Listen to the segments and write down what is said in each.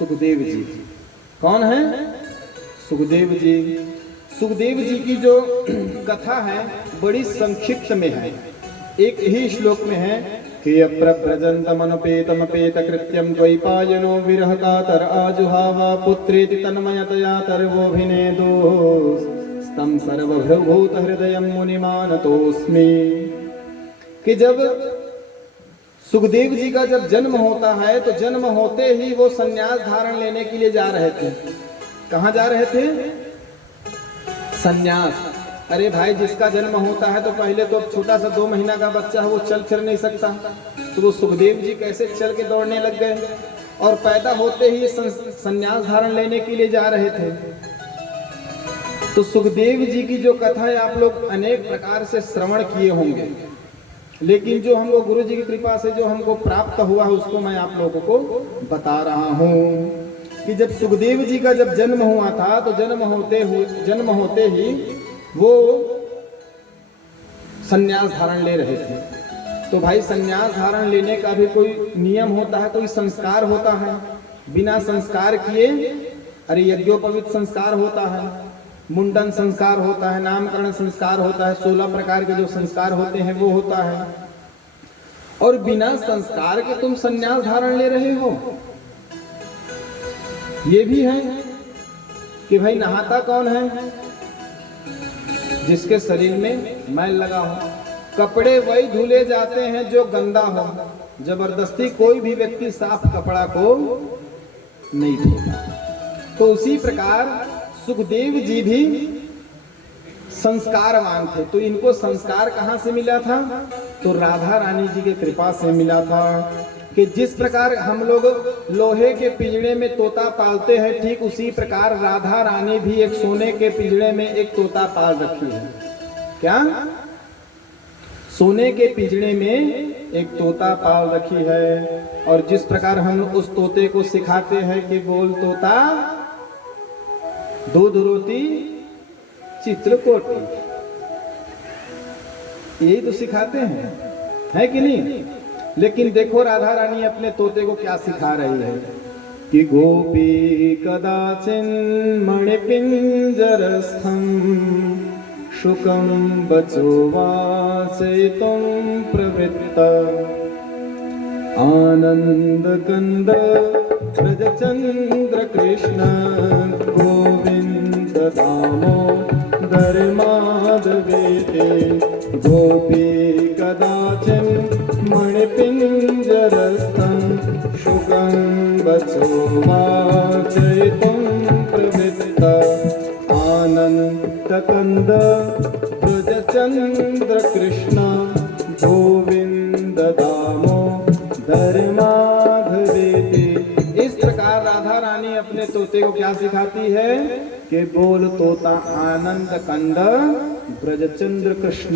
सुखदेव जी। कौन है? सुखदेव जी। सुखदेव जी की जो कथा है बड़ी संक्षिप्त में है, एक ही श्लोक में है कि अप्रव्रजन्तमनुपेतमपेत कृत्यं द्वैपायनो विरह कातर आजुहावा पुत्रेति तन्मयतया तर्वोऽभिनेदो तं सर्वभूत हृदयं मुनिमानतोऽस्मि। कि जब सुखदेव जी का जब जन्म होता है तो जन्म होते ही वो संन्यास धारण लेने के लिए जा रहे थे। कहाँ जा रहे थे? संन्यास। अरे भाई, जिसका जन्म होता है तो पहले तो छोटा सा 2 महीना का बच्चा है, वो चल फिर नहीं सकता, तो वो सुखदेव जी कैसे चल के दौड़ने लग गए और पैदा होते ही संन्यास धारण लेने के लिए जा रहे थे। तो सुखदेव जी की जो कथा है आप लोग अनेक प्रकार से श्रवण किए होंगे, लेकिन जो हमको गुरु जी की कृपा से जो हमको प्राप्त हुआ है उसको मैं आप लोगों को बता रहा हूँ। कि जब सुखदेव जी का जब जन्म हुआ था तो जन्म होते ही वो संन्यास धारण ले रहे थे। तो भाई, संन्यास धारण लेने का भी कोई नियम होता है, कोई संस्कार होता है। बिना संस्कार किए, अरे यज्ञोपवीत संस्कार होता है, मुंडन संस्कार होता है, नामकरण संस्कार होता है, 16 प्रकार के जो संस्कार होते हैं वो होता है। और बिना संस्कार के तुम संन्यास धारण ले रहे हो। ये भी है कि भाई नहाता कौन है? जिसके शरीर में मैल लगा हो। कपड़े वही धुले जाते हैं जो गंदा हो। जबरदस्ती कोई भी व्यक्ति साफ कपड़ा को नहीं धोता। तो उसी प्रकार सुखदेव जी भी संस्कारवान थे। तो इनको संस्कार कहाँ से मिला था? तो राधा रानी जी की कृपा से मिला था। कि जिस प्रकार हम लोग लोहे के पिंजड़े में तोता पालते हैं, ठीक उसी प्रकार राधा रानी भी एक सोने के पिंजड़े में एक तोता पाल रखी है। क्या? सोने के पिंजड़े में एक तोता पाल रखी है। और जिस प्रकार हम उस तोते को सिखाते हैं कि बोल तोता दूध रोटी चित्रकोटी, यही तो सिखाते हैं, है कि नहीं? लेकिन देखो राधा रानी अपने तोते को क्या सिखा रही है कि गोपी कदाचिन मणिपिंजरस्थं शुकं बचोवाचयितुं प्रवृत्ता आनंद कंद ब्रजचंद्र कृष्ण गोविंद दामोदर माधवेति गोपी कदाचिन मणिपिंजरस्थं शुकं बचोवाचयितुं प्रवृत्ता आनन्दकन्द ब्रजचन्द्र कृष्ण गोविंद दामोदर माधवेति। इस प्रकार राधा रानी अपने तोते को क्या सिखाती है कि बोल तोता आनंद कंद ब्रजचंद्र कृष्ण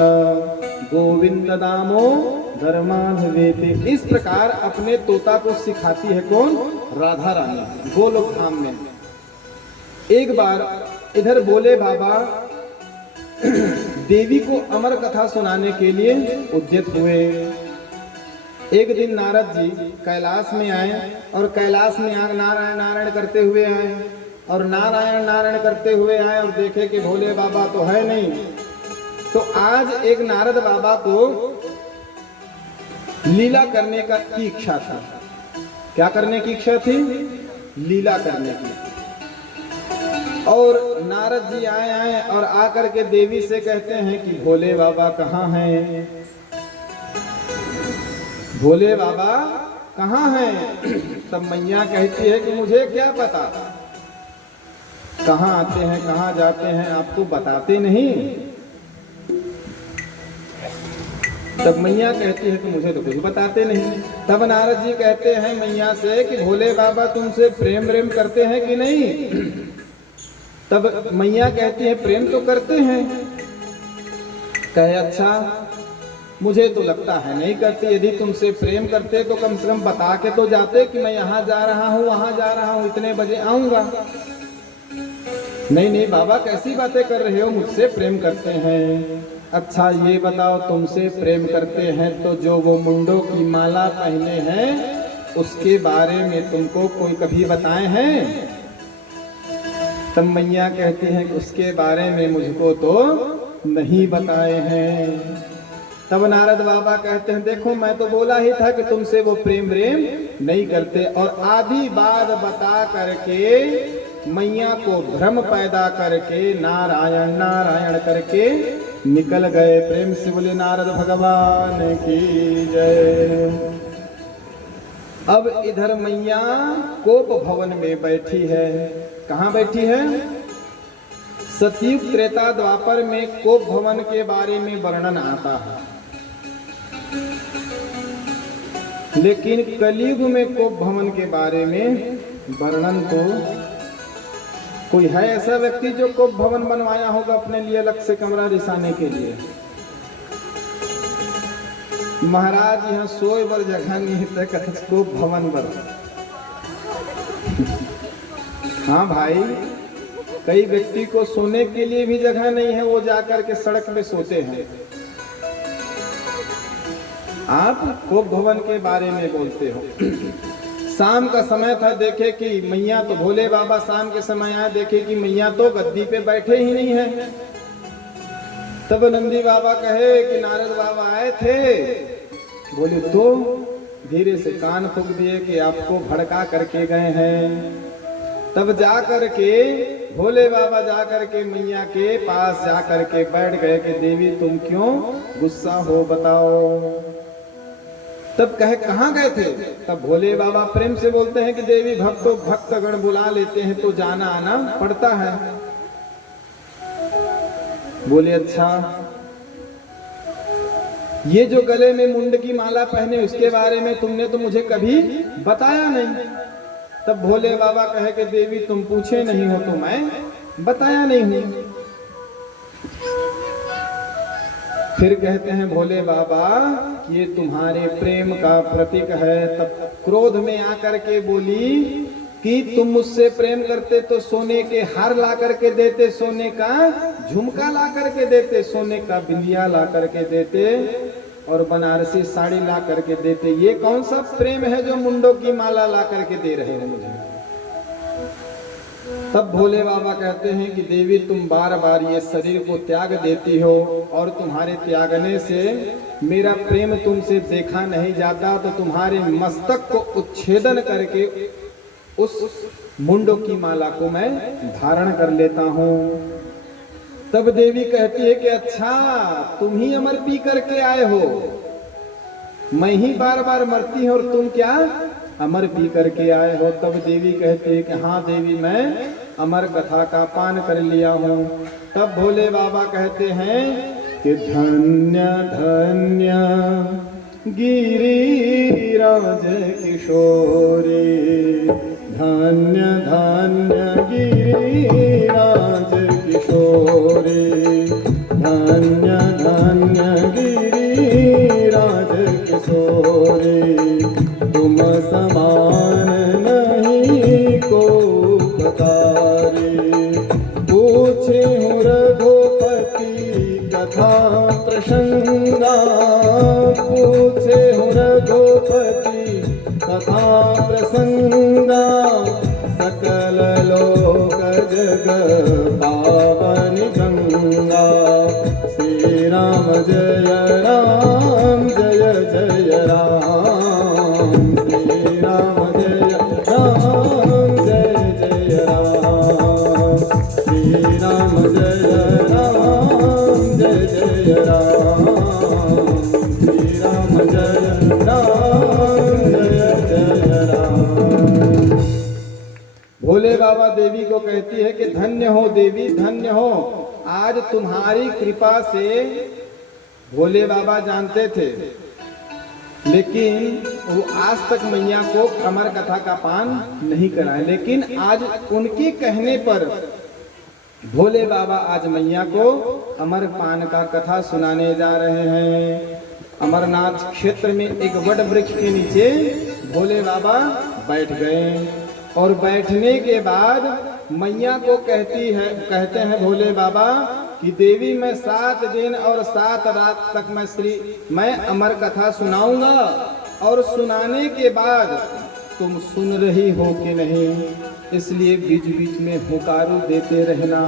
गोविंद दामोदर माधवेति। इस प्रकार अपने तोता को सिखाती है कौन? राधा रानी गोलोक धाम में। एक बार इधर बोले बाबा देवी को अमर कथा सुनाने के लिए उद्यत हुए। एक दिन नारद जी कैलाश में आए और कैलाश में नारायण नारायण करते हुए आए और नारायण नारायण करते हुए आए और देखे कि भोले बाबा तो है नहीं। तो आज एक नारद बाबा को लीला करने की इच्छा था। क्या करने की इच्छा थी? लीला करने की। और नारद जी आए और आकर के देवी से कहते हैं कि भोले बाबा कहाँ हैं? भोले बाबा कहाँ हैं? तब मैया कहती है कि मुझे क्या पता कहाँ आते हैं कहाँ जाते हैं, आपको बताते नहीं। तब मैया कहती है कि मुझे तो कुछ बताते नहीं। तब नारद जी कहते हैं मैया से कि भोले बाबा तुमसे प्रेम प्रेम करते हैं कि नहीं? तब मैया कहती है प्रेम तो करते हैं। कहे अच्छा, मुझे तो लगता है नहीं करते। यदि तुमसे प्रेम करते तो कम से कम बता के तो जाते कि मैं यहाँ जा रहा हूँ वहाँ जा रहा हूँ, इतने बजे आऊँगा। नहीं नहीं बाबा, कैसी बातें कर रहे हो, मुझसे प्रेम करते हैं। अच्छा ये बताओ, तुमसे प्रेम करते हैं तो जो वो मुंडों की माला पहने हैं उसके बारे में तुमको कोई कभी बताए हैं? तब मैया कहती हैं कि उसके बारे में मुझको तो नहीं बताए हैं। तब नारद बाबा कहते हैं देखो मैं तो बोला ही था कि तुमसे वो प्रेम नहीं करते, और आधी बात बता करके मैया को भ्रम पैदा करके नारायण नारायण करके निकल गए। प्रेम से बोले नारद भगवान की जय। अब इधर मैया कोप भवन में बैठी है। कहाँ बैठी है? सतयुग त्रेता द्वापर में कोप भवन के बारे में वर्णन आता है, लेकिन कलयुग में कोप भवन के बारे में वर्णन तो कोई है ऐसा व्यक्ति जो कोप भवन बनवाया होगा अपने लिए अलग से कमरा रिसाने के लिए? महाराज यहाँ सोए बर जगह नहीं तक कोप भवन बर। हाँ भाई, कई व्यक्ति को सोने के लिए भी जगह नहीं है, वो जाकर के सड़क पे सोते हैं। आप कोप भवन के बारे में बोलते हो। शाम का समय था, देखे कि मैया तो भोले बाबा शाम के समय आए, देखे कि मैया तो गद्दी पे बैठे ही नहीं है। तब नंदी बाबा कहे कि नारद बाबा आए थे। बोले तो धीरे से कान फूंक दिए कि आपको भड़का करके गए हैं। तब जा करके भोले बाबा जा करके मैया के पास जा करके बैठ गए कि देवी तुम क्यों गुस्सा हो बताओ। तब कहे कहाँ गए थे? तब भोले बाबा प्रेम से बोलते हैं कि देवी भक्तगण बुला लेते हैं तो जाना आना पड़ता है। बोले अच्छा, ये जो गले में मुंड की माला पहने उसके बारे में तुमने तो मुझे कभी बताया नहीं। तब भोले बाबा कहे कि देवी तुम पूछे नहीं हो तो मैं बताया नहीं हूं। फिर कहते हैं भोले बाबा कि ये तुम्हारे प्रेम का प्रतीक है। तब क्रोध में आकर के बोली कि तुम मुझसे प्रेम करते तो सोने के हार ला करके देते, सोने का झुमका ला करके देते, सोने का बिंदिया ला करके देते और बनारसी साड़ी ला करके देते। ये कौन सा प्रेम है जो मुंडों की माला ला करके दे रहे हो मुझे? तब भोले बाबा कहते हैं कि देवी तुम बार बार ये शरीर को त्याग देती हो और तुम्हारे त्यागने से मेरा प्रेम तुमसे देखा नहीं जाता, तो तुम्हारे मस्तक को उच्छेदन करके उस मुंडों की माला को मैं धारण कर लेता हूँ। तब देवी कहती है कि अच्छा तुम ही अमर पी करके आए हो, मैं ही बार बार मरती हूँ और तुम क्या अमर पी करके आए हो? तब देवी कहती है कि हाँ देवी मैं अमर कथा का पान कर लिया हूँ। तब भोले बाबा कहते हैं कि धन्य धन्य गिरिराज किशोरी, धन्य धन्य गिरिराज किशोरी, धन्य धन्य गिरिराज किशोरी, तुम समान नहीं को बतारी। पूछे हूँ रघुपति कथा प्रसंगा, पूछे हूँ रघुपति कथा प्रसंगा, सकल लोक जग पावन गंगा। श्री राम जय राम जय जय राम, श्री राम जय राम जय जय राम, श्री राम जय राम जय जय राम, श्री राम जय राम जय जय राम। भोले बाबा देवी को कहती है कि धन्य हो देवी धन्य हो, आज तुम्हारी कृपा से भोले बाबा जानते थे लेकिन वो आज तक मैया को अमर कथा का पान नहीं कराए, लेकिन आज उनके कहने पर भोले बाबा आज मैया को अमर पान का कथा सुनाने जा रहे हैं। अमरनाथ क्षेत्र में एक वट वृक्ष के नीचे भोले बाबा बैठ गए और बैठने के बाद मैया को कहते हैं भोले बाबा कि देवी मैं 7 दिन और 7 रात तक मैं अमर कथा सुनाऊंगा और सुनाने के बाद तुम सुन रही हो कि नहीं, इसलिए बीच बीच में हुकारू देते रहना।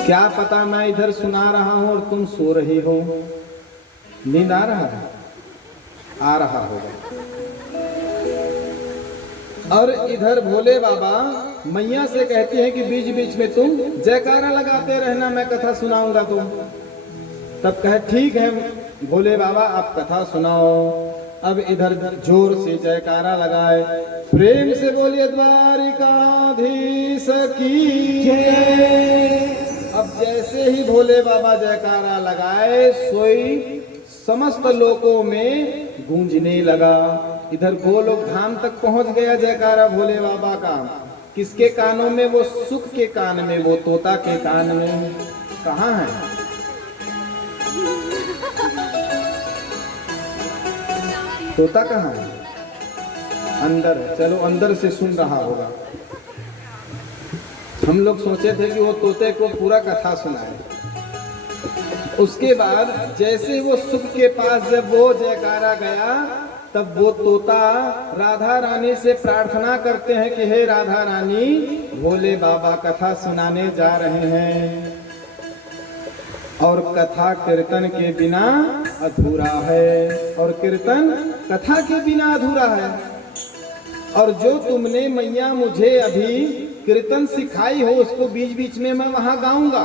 क्या पता मैं इधर सुना रहा हूं और तुम सो रही हो। नींद आ रहा है, आ रहा होगा। और इधर भोले बाबा मैया से कहते हैं कि बीच बीच में तुम जयकारा लगाते रहना, मैं कथा सुनाऊंगा तुम। तब कहे ठीक है भोले बाबा आप कथा सुनाओ। अब इधर जोर से जयकारा लगाए, प्रेम से बोलिए द्वारिकाधीश की जय। अब जैसे ही भोले बाबा जयकारा लगाए, सोई समस्त लोकों में गूंजने लगा। इधर गोलोक धाम तक पहुंच गया जयकारा भोले बाबा का। किसके कानों में? वो सुख के कान में, वो तोता के कान में। कहाँ है? तोता कहाँ है? अंदर है। चलो अंदर से सुन रहा होगा। हम लोग सोचे थे कि वो तोते को पूरा कथा सुनाए। उसके बाद जैसे वो सुख के पास जब वो जयकारा गया, तब वो तोता राधा रानी से प्रार्थना करते हैं कि हे राधा रानी, भोले बाबा कथा सुनाने जा रहे हैं और कथा कीर्तन के बिना अधूरा है, और कीर्तन कथा के बिना अधूरा है। और जो तुमने मैया मुझे अभी कीर्तन सिखाई हो, उसको बीच बीच में मैं वहां गाऊंगा,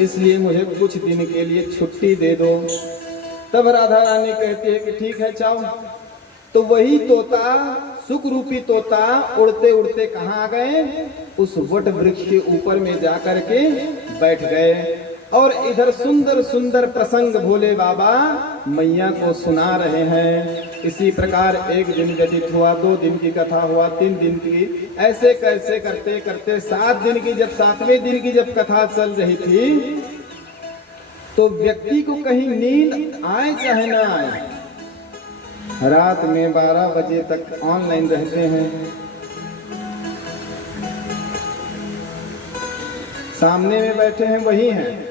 इसलिए मुझे कुछ दिन के लिए छुट्टी दे दो। तब राधा रानी कहती है कि ठीक है जाओ। तो वही तोता, सुख रूपी तोता, उड़ते उड़ते कहाँ गए? उस वट वृक्ष के ऊपर में जाकर के बैठ गए। और इधर सुंदर सुंदर प्रसंग भोले बाबा मैया को सुना रहे हैं। इसी प्रकार एक दिन व्यतीत हुआ, 2 दिन की कथा हुआ, 3 दिन की, ऐसे कैसे करते करते 7 दिन की, जब 7वें दिन की जब कथा चल रही थी, तो व्यक्ति को कहीं नींद आए चाहे ना आए, रात में 12 बजे तक ऑनलाइन रहते हैं। सामने में बैठे हैं वही हैं।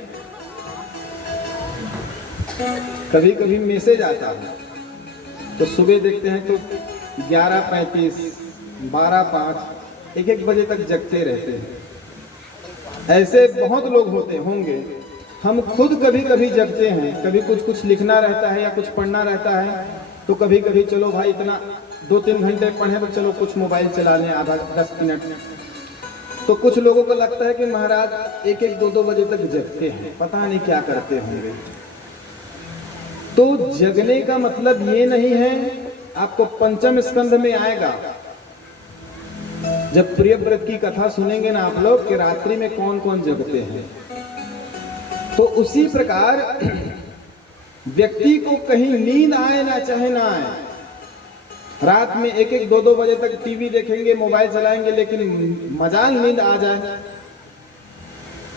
कभी कभी मैसेज आता है तो सुबह देखते हैं तो 11:35, 12:05, 1-1 बजे तक जगते रहते हैं। ऐसे बहुत लोग होंगे। हम खुद कभी कभी जगते हैं, कभी कुछ लिखना रहता है या कुछ पढ़ना रहता है, तो कभी कभी चलो भाई इतना 2-3 घंटे पढ़े तो चलो कुछ मोबाइल चला लें आधा 10 मिनट। तो कुछ लोगों को लगता है कि महाराज 1-1, 2-2 बजे तक जगते हैं, पता नहीं क्या करते होंगे। तो जगने का मतलब ये नहीं है, आपको पंचम स्कंध में आएगा जब प्रियव्रत की कथा सुनेंगे ना आप लोग कि रात्रि में कौन कौन जगते हैं। तो उसी प्रकार व्यक्ति को कहीं नींद आए ना चाहे ना आए, रात में 1-1, 2-2 बजे तक टीवी देखेंगे, मोबाइल चलाएंगे, लेकिन मजाल नींद आ जाए,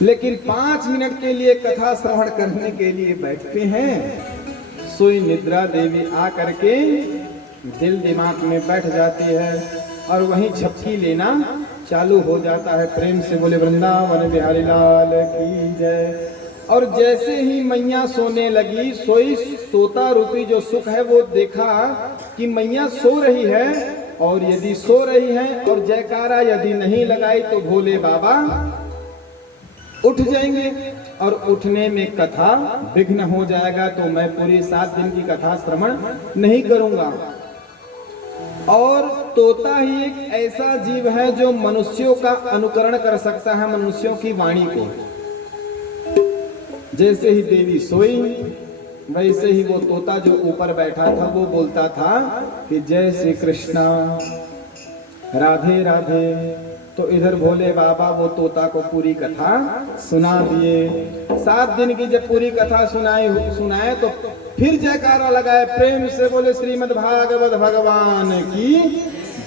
लेकिन 5 मिनट के लिए कथा श्रवण करने के लिए बैठते हैं, सोई निद्रा देवी आ करके दिल दिमाग में बैठ जाती है और वहीं झपकी लेना चालू हो जाता है। प्रेम से बोले वृंदावन बिहारी लाल की जय। और जैसे ही मैया सोने लगी, सोई तोता रूपी जो सुख है वो देखा कि मैया सो रही है, और यदि सो रही है और जयकारा यदि नहीं लगाई तो भोले बाबा उठ जाएंगे और उठने में कथा विघ्न हो जाएगा, तो मैं पूरी 7 दिन की कथा श्रवण नहीं करूंगा। और तोता ही एक ऐसा जीव है जो मनुष्यों का अनुकरण कर सकता है, मनुष्यों की वाणी को। जैसे ही देवी सोई, वैसे ही वो तोता जो ऊपर बैठा था वो बोलता था कि जय श्री कृष्णा, राधे राधे। तो इधर भोले बाबा वो तोता को पूरी कथा सुना दिए। 7 दिन की जब पूरी कथा सुनाए तो फिर जयकारा लगाए, प्रेम से बोले श्रीमद् भागवत भगवान की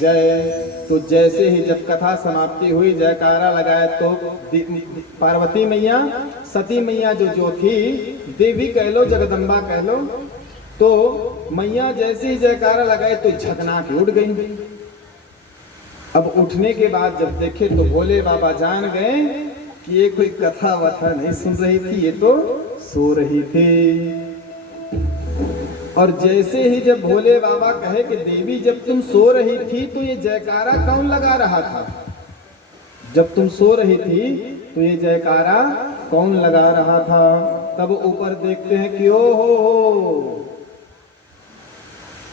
जय। तो जैसे ही जब कथा समाप्ति हुई, जयकारा लगाए, तो पार्वती मैया, सती मैया जो थी, देवी कह लो, जगदम्बा कह लो, तो मैया जैसे ही जयकारा लगाए तो झकना के उठ गई। अब उठने के बाद जब देखे तो भोले बाबा जान गए कि ये कोई कथा वथा नहीं सुन रही थी, ये तो सो रही थी। और जैसे ही जब भोले बाबा कहे कि देवी जब तुम सो रही थी तो ये जयकारा कौन लगा रहा था, जब तुम सो रही थी तो ये जयकारा कौन लगा रहा था। तब ऊपर देखते हैं कि ओ हो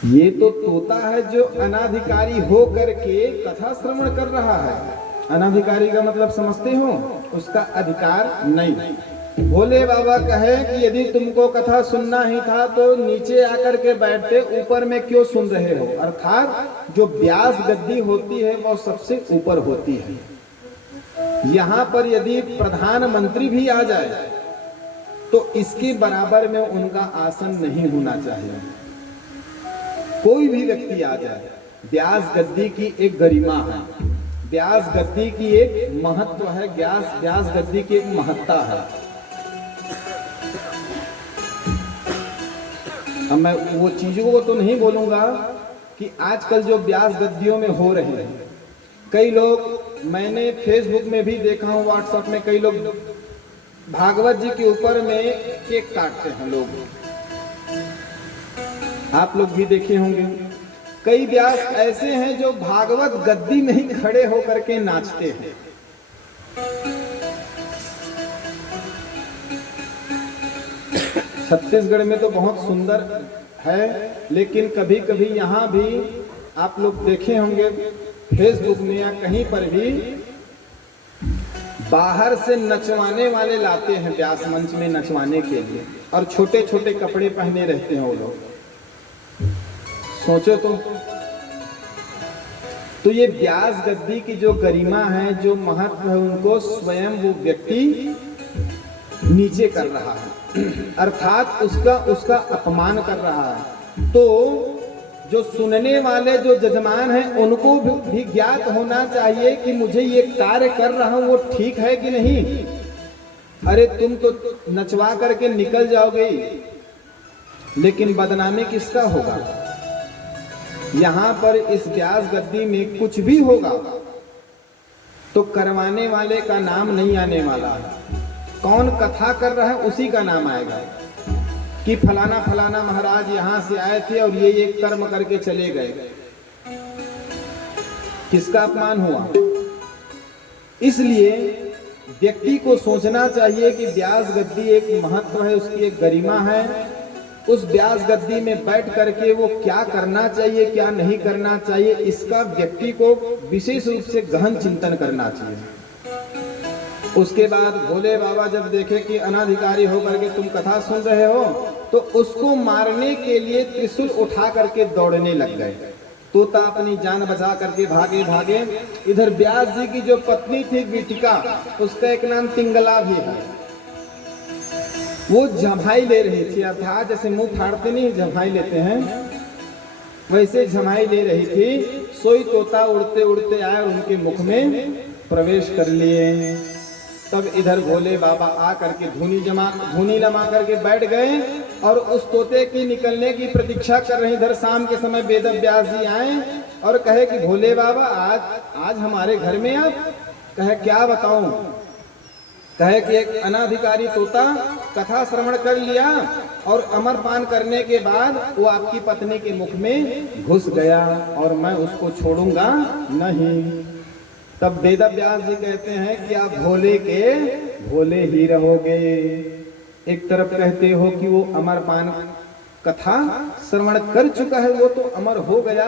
ये तो तोता है जो अनाधिकारी हो करके कथा श्रवण कर रहा है। अनाधिकारी का मतलब समझते हो, उसका अधिकार नहीं। भोले बाबा कहे कि यदि तुमको कथा सुनना ही था तो नीचे आकर के बैठते, ऊपर में क्यों सुन रहे हो। अर्थात जो व्यास गद्दी होती है वो सबसे ऊपर होती है। यहाँ पर यदि प्रधानमंत्री भी आ जाए तो इसके बराबर में उनका आसन नहीं होना चाहिए। कोई भी व्यक्ति आ जाए, व्यास गद्दी की एक गरिमा है, व्यास गद्दी की एक महत्व है, व्यास गद्दी की एक महत्ता है। अब मैं वो चीजों को तो नहीं बोलूंगा कि आजकल जो व्यास गद्दियों में हो रहे हैं, कई लोग, मैंने फेसबुक में भी देखा हूँ, व्हाट्सएप में कई लोग भागवत जी के ऊपर में केक काटते हैं लोग, आप लोग भी देखे होंगे। कई व्यास ऐसे हैं जो भागवत गद्दी में ही खड़े होकर के नाचते हैं। छत्तीसगढ़ में तो बहुत सुंदर है, लेकिन कभी कभी यहाँ भी आप लोग देखे होंगे फेसबुक में या कहीं पर भी बाहर से नचवाने वाले लाते हैं व्यास मंच में नचवाने के लिए, और छोटे छोटे कपड़े पहने रहते हैं वो लोग। सोचो तो ये व्यास गद्दी की जो गरिमा है, जो महत्व है, उनको स्वयं वो व्यक्ति नीचे कर रहा है, अर्थात उसका अपमान कर रहा है। तो जो सुनने वाले जो जजमान हैं उनको भी ज्ञात होना चाहिए कि मुझे ये कार्य कर रहा हूं वो ठीक है कि नहीं। अरे तुम तो नचवा करके निकल जाओगे, लेकिन बदनामी किसका होगा। यहाँ पर इस व्यास गद्दी में कुछ भी होगा तो करवाने वाले का नाम नहीं आने वाला है। कौन कथा कर रहा है उसी का नाम आएगा कि फलाना फलाना महाराज यहाँ से आए थे और ये कर्म करके चले गए। किसका अपमान हुआ। इसलिए व्यक्ति को सोचना चाहिए कि व्यास गद्दी एक महत्व है, उसकी एक गरिमा है। उस व्यास गद्दी में बैठ करके वो क्या करना चाहिए, क्या नहीं करना चाहिए, इसका व्यक्ति को विशेष रूप से गहन चिंतन करना चाहिए। उसके बाद भोले बाबा जब देखे कि अनाधिकारी होकर के तुम कथा सुन रहे हो, तो उसको मारने के लिए त्रिशूल उठा करके दौड़ने लग गए। तोता अपनी जान बचा करके भागे। इधर व्यास जी की जो पत्नी थी बीटिका, उसका एक नाम तिंगला भी है, वो जमाई ले रही थी। अर्थात जैसे मुंह फाड़ते नहीं जमाई लेते हैं, वैसे जमाई ले रही थी। सोई तोता उड़ते उड़ते आए, उनके मुख में प्रवेश कर लिए। तब इधर भोले बाबा आ करके धूनी लमा करके बैठ गए और उस तोते की निकलने की प्रतीक्षा कर रहे। इधर शाम के समय वेद व्यास जी आए और कहे कि भोले बाबा आज हमारे घर में आप। कहे क्या बताऊं। कहे कि एक अनाधिकारी तोता कथा श्रवण कर लिया और अमरपान करने के बाद वो आपकी पत्नी के मुख में घुस गया और मैं उसको छोड़ूंगा नहीं। तब वेद व्यास जी कहते हैं कि आप भोले के भोले ही रहोगे। एक तरफ कहते हो कि वो अमरपान कथा श्रवण कर चुका है, वो तो अमर हो गया,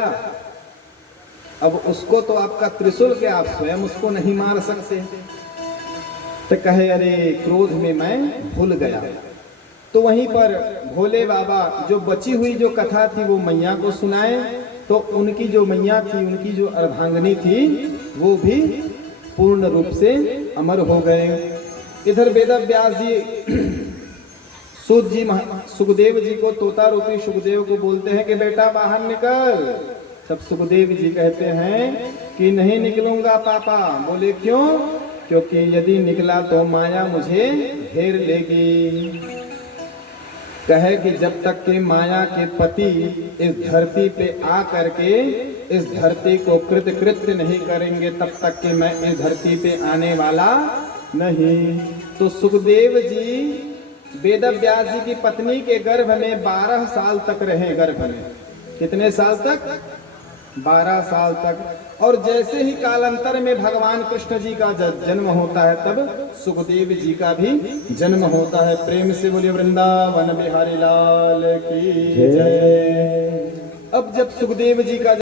अब उसको तो आपका त्रिशूल के आप स्वयं उसको नहीं मार सकते। तो कहे अरे क्रोध में मैं भूल गया। तो वहीं पर भोले बाबा जो बची हुई जो कथा थी वो मैया को सुनाए। तो उनकी जो मैया थी, उनकी जो अर्धांगिनी थी, वो भी पूर्ण रूप से अमर हो गए। इधर वेद व्यास जी सूत जी सुखदेव जी को, तोता रूपी सुखदेव को बोलते हैं कि बेटा बाहर निकल। तब सुखदेव जी कहते हैं कि नहीं निकलूंगा पापा। बोले क्यों? क्योंकि यदि निकला तो माया मुझे घेर लेगी। कहे कि जब तक कि माया के पति इस धरती पे आ करके इस धरती को कृत्य नहीं करेंगे, तब तक कि मैं इस धरती पे आने वाला नहीं। तो सुखदेव जी वेद व्यास जी की पत्नी के गर्भ में 12 साल तक रहे। गर्भ में कितने साल तक? 12 साल तक। और जैसे ही कालांतर में भगवान कृष्ण जी का जन्म होता है, तब सुखदेव जी का भी जन्म होता है। प्रेम से बोलिए वृंदावन बिहारी लाल की जय। अब जब सुखदेव जी का